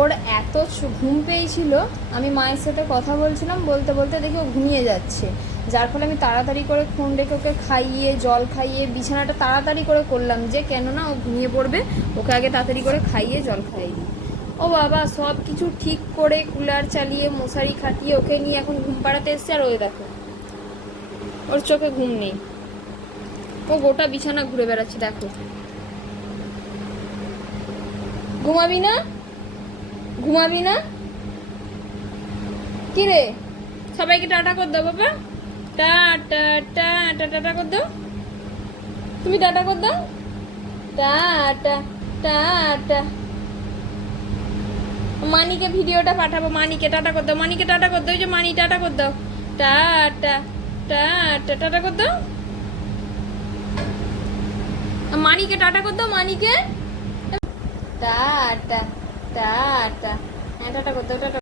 ওর এত ঘুম পেয়েছিল, আমি মায়ের সাথে কথা বলছিলাম, বলতে বলতে দেখি ও ঘুমিয়ে যাচ্ছে, যার ফলে আমি তাড়াতাড়ি করে ফোন রেখে ওকে খাইয়ে জল খাইয়ে বিছানাটা তাড়াতাড়ি করে করলাম, যে কেননা ও ঘুমিয়ে পড়বে, ওকে আগে তাড়াতাড়ি করে খাইয়ে জল খাইয়ে দিই। ও বাবা, সব কিছু ঠিক করে কুলার চালিয়ে মশারি খাটিয়ে ওকে নিয়ে এখন ঘুম পাড়াতে এসছে, আর ওই দেখো ওর চোখে ঘুম নেই, ও গোটা বিছানা ঘুরে বেড়াচ্ছে। দেখো, ঘুমাবি না? ঘুমাবি না? কি রে, সবাইকে টাটা কর দাও বাবা, টাটা টাটা টাটা কর দাও, তুমি টাটা কর দাও, টাটা টাটা। মানিকে ভিডিওটা পাঠাবো, মানিকে টাটা কর দাও, মানিকে টাটা কর দাও, ওই যে মানি টাটা কর দাও, টাটা টাটা টাটা কর দাও, মানিকে টাটা কর দাও, মানিকে টাটা টাটা, হ্যাঁ টাটা কর দাও, টাটা।